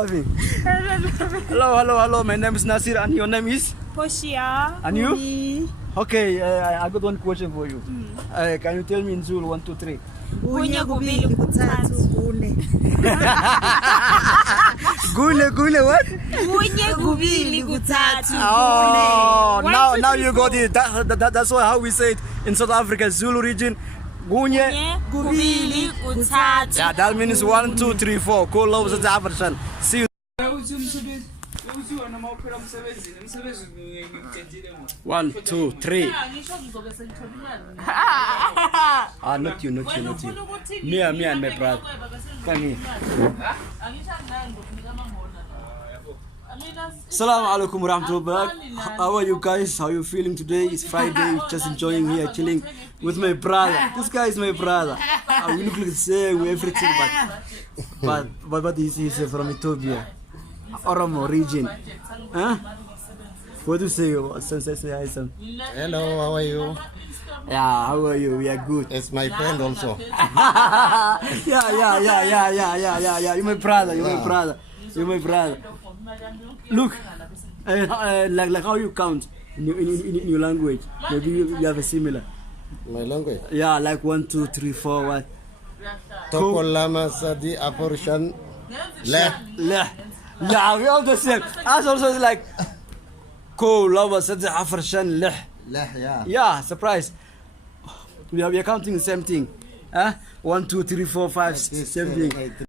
laughing? Hello. My name is Nasir, and your name is? Poshia. And you? Okay, I got one question for you. Can you tell me in Zulu 1, 2, 3? Kunye kubili kuthathu kune. Gule what? Kunye kubili kuthathu Oh, kune. now you got it. That's how we say it in South Africa, Zulu region. Kunye kubili kuthathu. Yeah, that means 1, 2, 3, 4. Call over the African. See you. 1, 2, 3. Not you. Me and my brother. Come here. Assalamu alaikum warahmatullahi. How are you guys? How are you feeling today? It's Friday. Just enjoying here, chilling with my brother. This guy is my brother. We look like the same, everything, but he's from Ethiopia, Oromo region. Huh? What do you say? Say hi, son. Hello, how are you? Yeah, how are you? We are good. It's my friend also. Yeah. You're my brother. Look, like how you count in your language. Maybe you have a similar. My language? Yeah, like 1, 2, 3, 4, what? Toko lama sadi aporshan leh. Yeah, we all the same. Us also like Ko lava sadi aporshan leh. Leh, yeah. Yeah, surprise. We are counting the same thing. 1, 2, 3, 4, 5, same thing.